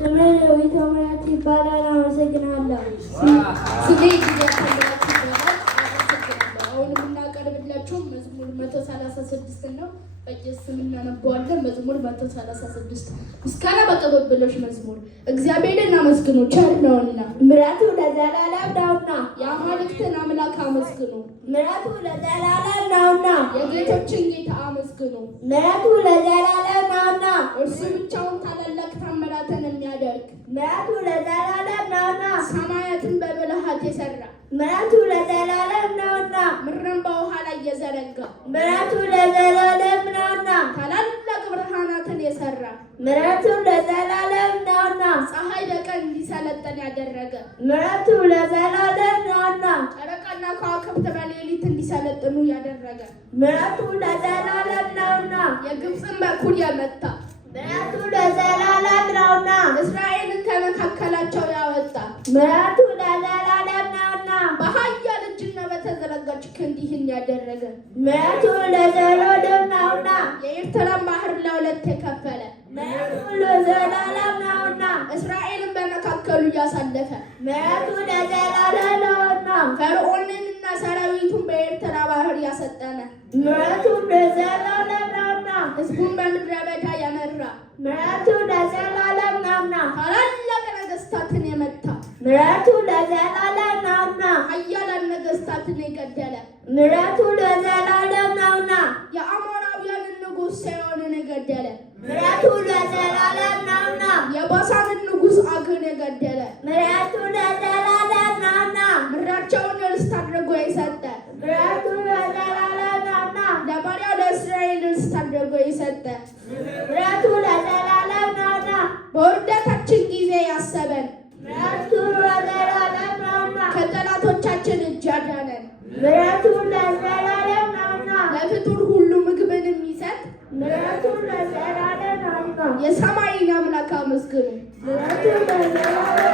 ስሜት ተምራት ይባላል። አመሰግናለሁ። ስሜ ተምራት ይባላል። አመሰግናለሁ። አሁን የምናቀርብላችሁ መዝሙር 136 ነው። በእጅ ስም እናነባዋለን። መዝሙር 136 ምስጋና በቅብብሎሽ መዝሙር። እግዚአብሔርን አመስግኑ ቸር ነውና፣ ምሕረቱ ለዘላለም ነውና። የአማልክትን አምላክ አመስግኑ፣ ምሕረቱ ለዘላለም ነውና። የጌቶችን ጌታ አመስግኑ፣ ምሕረቱ ለዘላለም ነውና። እርሱ ብቻውን ታላላቅ ታምራትን የሚያደርግ፣ ምሕረቱ ለዘላለም ነውና። ሰማያትን በብልሃት የሰራ፣ ምሕረቱ ለዘላለም ነውና። ምድርን በውሃ ላይ የዘረጋ፣ ምሕረቱ ለዘላለም ነውና። ታላላቅ ብርሃናትን የሰራ፣ ምሕረቱ ለዘላለም ነውና። ፀሐይ በቀን እንዲሰለጥን ያደረገ፣ ምሕረቱ ለዘላለም ነውና። ጨረቃና ከዋክብት በሌሊት እንዲሰለጥኑ ያደረገ፣ ምሕረቱ ለዘላለም ነውና። የግብፅን በኩል የመታ፣ ምሕረቱ ለዘላለም ነውና። እስራኤልን ከመካከላቸው ያወጣ፣ ምሕረቱ ለዘላለም ነውና። በኃያል እጅና በተዘረጋች ክንድ ይህን ያደረገ፣ ምሕረቱ ለዘላለም ነውና። የኤርትራን ባህር ለሁለት የከፈለ፣ ምሕረቱ ለዘላለም ነውና። እስራኤልን በመካከሉ እያሳለፈ፣ ምሕረቱ ለዘላለም ነውና። ፈርዖንንና ሰራዊቱን በኤርትራ ባህር ያሰጠመ፣ ምሕረቱ ለዘላለም ነውና። ሕዝቡን በምድረ በዳ ያመራ፣ ምሕረቱ ለዘላለም ነውና። ታላላቅ ነገሥታትን የመታ፣ ምሕረቱ ለዘላለም ነውና። ኃያላን ነገሥታትን የገደለ፣ ምሕረቱ ለዘላለም ነውና። የአሞራውያንን ንጉሥ ሴዎንን የገደለ፣ ምሕረቱ ለዘላለም ነውና። የባሳንን ንጉሥ ዐግን የገደለ፣ ምሕረቱ ለዘላለም ነውና። ምድራቸውን ርስት አድርጎ የሰጠ፣ ምሕረቱ ለዘላለም ነውና። ለባሪያው ለእስራኤል ርስት አድርጎ የሰጠ፣ ምሕረቱ ለዘላለም ነውና። በውርደታችን ጊዜ ያሰበን፣ ምሕረቱ ለዘላለም ነውና። ከጠላቶቻችን እጅ ያዳነን፣ ምሕረቱ ለዘላለም ነውና። ለፍጡር ሁሉ ምግብን የሚሰጥ፣ ምሕረቱ ለዘላለም ነውና። የሰማይን አምላክ አመስግኑ፣ ምሕረቱ ለዘላለም